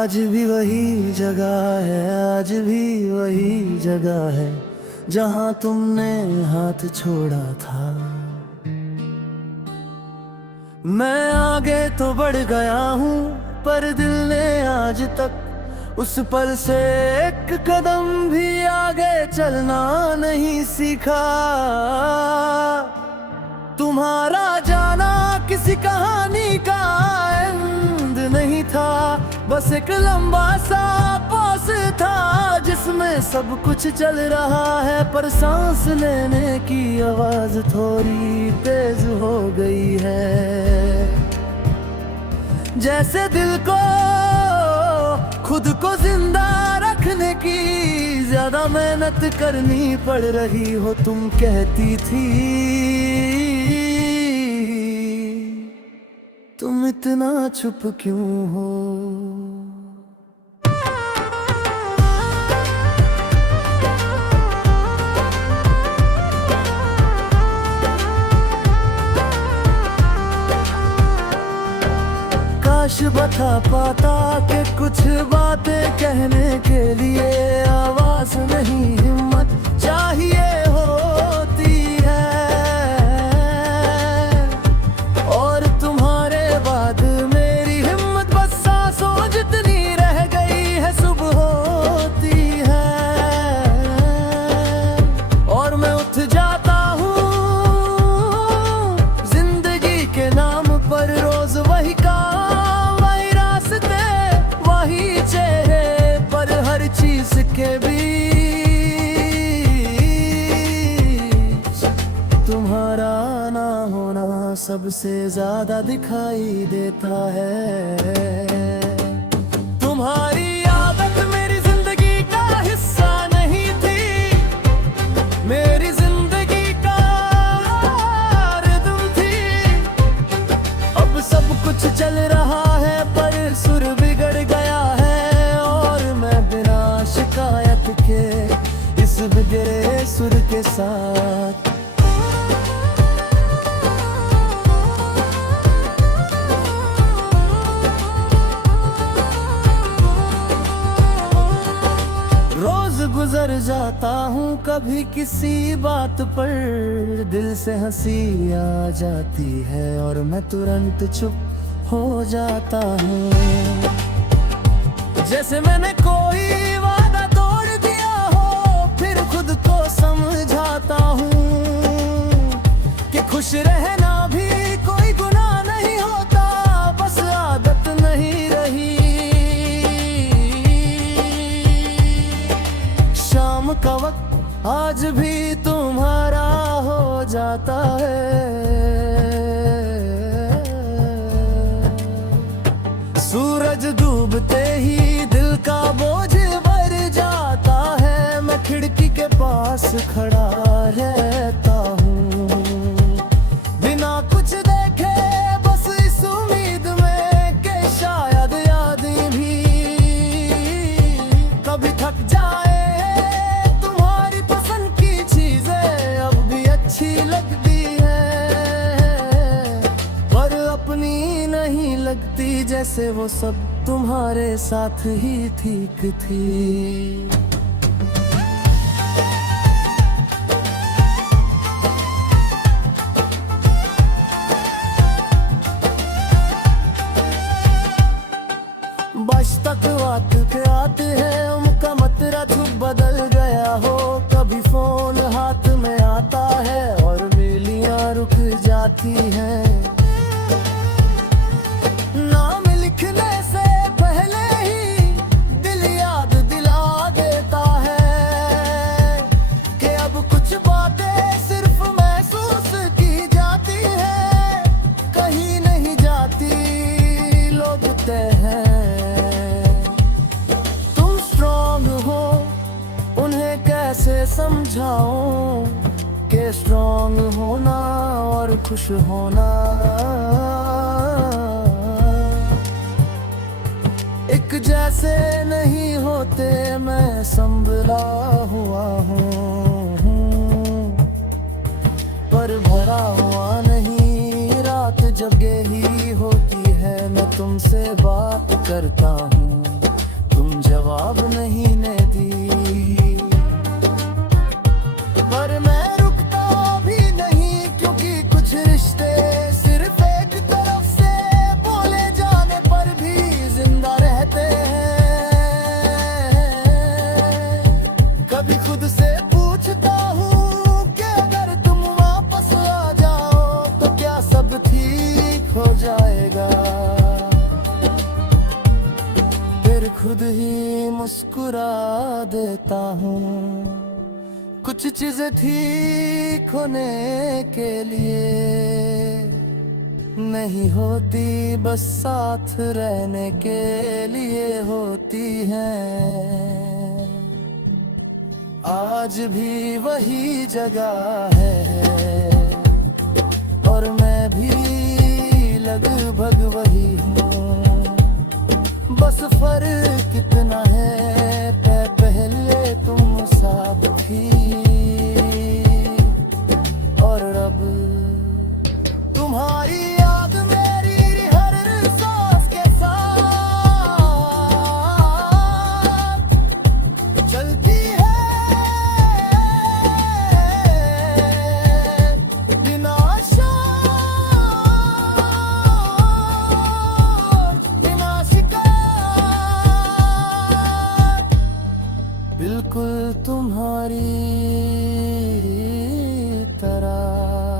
आज भी वही जगह है, आज भी वही जगह है जहां तुमने हाथ छोड़ा था। मैं आगे तो बढ़ गया हूँ पर दिल ने आज तक उस पल से एक कदम भी आगे चलना नहीं सीखा। तुम्हारा जाना किसी कहानी का एंड नहीं था, बस एक लंबा सा पॉज था जिसमें सब कुछ चल रहा है, पर सांस लेने की आवाज थोड़ी तेज हो गई है। जैसे दिल को खुद को जिंदा रखने की ज्यादा मेहनत करनी पड़ रही हो। तुम कहती थी तुम इतना चुप क्यों हो। काश बता पाता कि कुछ बातें कहने के लिए आवाज नहीं हिम्मत चाहिए होती है। और तुम्हारे बाद मेरी हिम्मत बस सांसों जितनी रह गई है, सुबह होती है और मैं उठ जाता हूँ जिंदगी के नाम पर रोज वही चीज के बीच तुम्हारा ना होना सबसे ज्यादा दिखाई देता है। तुम्हारी आदत मेरी जिंदगी का हिस्सा नहीं थी, मेरी जिंदगी का रिदम थी। अब सब कुछ चल रहा है पर सुर बिगड़ गया है शिकायत के इस बिगड़े सुर के साथ। रोज गुजर जाता हूँ कभी किसी बात पर, दिल से हंसी आ जाती है और मैं तुरंत चुप हो जाता हूँ। जैसे मैंने कोई वादा तोड़ दिया हो, फिर खुद को समझाता हूँ कि खुश रहना भी कोई गुनाह नहीं होता, बस आदत नहीं रही। शाम का वक्त आज भी तुम्हारा हो जाता है। सूरज डूबते ही दिल का बोझ भर जाता है, मैं खिड़की के पास खड़ा रहता हूँ बिना कुछ देखे, बस इस उम्मीद में कि शायद यादें भी कभी थक जाए। तुम्हारी पसंद की चीजें अब भी अच्छी लगती है पर अपनी नहीं लगती, जैसे वो सब तुम्हारे साथ ही ठीक थी। बस तक वक्त के आते हैं उनका मतरा छुप बदल गया हो। कभी फोन हाथ में आता है और मीलियां रुक जाती हैं। नाम लिखने से पहले ही दिल याद दिला देता है कि अब कुछ बातें सिर्फ महसूस की जाती है, कहीं नहीं जाती। लोग कहते हैं तुम स्ट्रॉन्ग हो, उन्हें कैसे समझाऊं कि स्ट्रॉन्ग होना और खुश होना एक जैसे नहीं होते। मैं संभला हुआ हूँ पर भरा हुआ नहीं, रात जब गहरी होती है मैं तुमसे बात करता हूँ। कुछ चीजें थी खोने के लिए, नहीं होती बस साथ रहने के लिए होती हैं। आज भी वही जगह है और मैं भी लगभग वही हूँ, बस फर्क इतना है पहले तुम साथ थी और अब तुम्हारी याद मेरी हर सांस के साथ चलती है, बिना शोर बिना शिकायत, बिल्कुल तुम्हारी तरह।